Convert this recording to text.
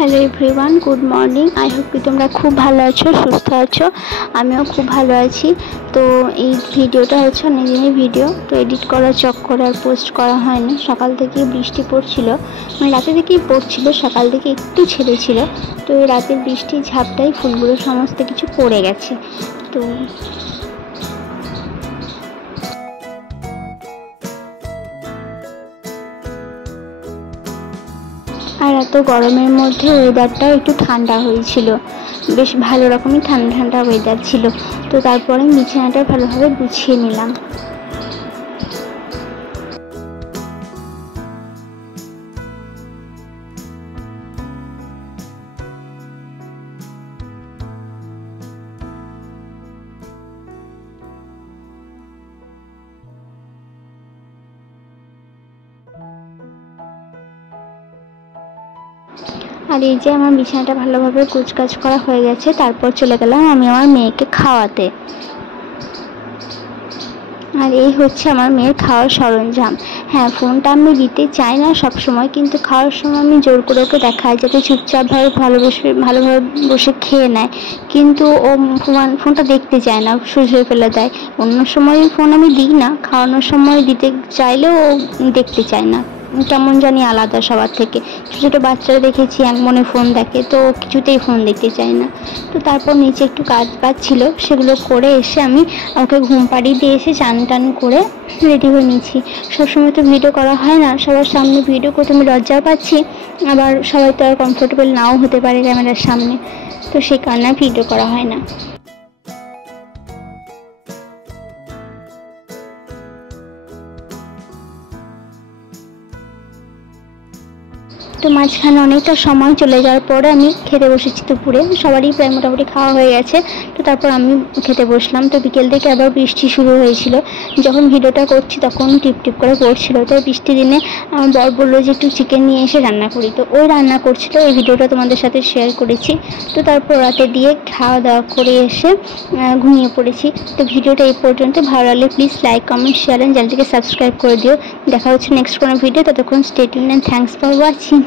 Hello everyone, good morning. I hope কি তোমরা খুব ভালো আছো, সুস্থ আছো। আমিও খুব ভালো আছি। তো এই ভিডিওটা হচ্ছে অনেক দিনের ভিডিও, তো এডিট করার চক্করে আর পোস্ট করা হয়নি। সকাল থেকে বৃষ্টি পড়ছিল, মানে রাতে থেকেই পড়ছিল, সকাল থেকে একটু ছেড়েছিল। তো এই রাতের বৃষ্টির ঝাপটাই ফুলগুলো সমস্ত কিছু পড়ে গেছে। তো আর এত গরমের মধ্যে ওয়েদারটাও একটু ঠান্ডা হয়েছিল, বেশ ভালো রকমই ঠান্ডা ঠান্ডা ওয়েদার ছিল। তো তারপরে বিছানাটা ভালোভাবে গুছিয়ে নিলাম। আর এই যে আমার বিছানাটা ভালোভাবে কুচকাচ করা হয়ে গেছে, তারপর চলে গেলাম আমি আমার মেয়েকে খাওয়াতে। আর এই হচ্ছে আমার মেয়ের খাওয়ার সরঞ্জাম। হ্যাঁ, ফোনটা আমি দিতে চাই না সব সময়, কিন্তু খাওয়ার সময় আমি জোর করে ওকে দেখাই যাতে চুপচাপভাবে ভালোভাবে বসে খেয়ে নেয়। কিন্তু ও ফোনটা দেখতে চায় না, শুয়ে ফেলে দেয়। অন্য সময় ফোন আমি দিই না, খাওয়ানোর সময় দিতে চাইলেও ও দেখতে চায় না, কেমন জানি আলাদা সবার থেকে। ছোটো ছোটো বাচ্চারা দেখেছি এক মনে ফোন দেখে, তো কিছুতেই ফোন দেখতে চায় না। তো তারপর নিচে একটু কাজ ছিল, সেগুলো করে এসে আমি ওকে ঘুম পাড়িয়ে দিয়ে এসে চান টান করে রেডি হয়ে নিয়েছি। সবসময় তো ভিডিও করা হয় না, সবার সামনে ভিডিও করতে আমি লজ্জাও পাচ্ছি, আবার সবাই তো আর কমফোর্টেবল নাও হতে পারে ক্যামেরার সামনে, তো সেই কারণে ভিডিও করা হয় না। তো মাঝখানে অনেকটা সময় চলে যাওয়ার পরে আমি খেতে বসেছি। দুপুরে সবারই প্রায় মোটামুটি খাওয়া হয়ে গেছে, তো তারপর আমি খেতে বসলাম। তো বিকেল থেকে আবার বৃষ্টি শুরু হয়েছিল, যখন ভিডিওটা করছি তখন টিপ টিপ করে পড়ছিল। তো বৃষ্টির দিনে আমার বর বললো যে একটু চিকেন নিয়ে এসে রান্না করি, তো ওই রান্না করছিল। এই ভিডিওটা তোমাদের সাথে শেয়ার করেছি। তো তারপর রাতে দিয়ে খাওয়া দাওয়া করে এসে ঘুমিয়ে পড়েছি। তো ভিডিওটা এই পর্যন্ত। ভালো লাগলে please like, comment, share and চ্যানেলটিকে সাবস্ক্রাইব করে দিও। দেখা হচ্ছে নেক্সট কোনো ভিডিও। ততক্ষণ stay tuned and thanks for watching.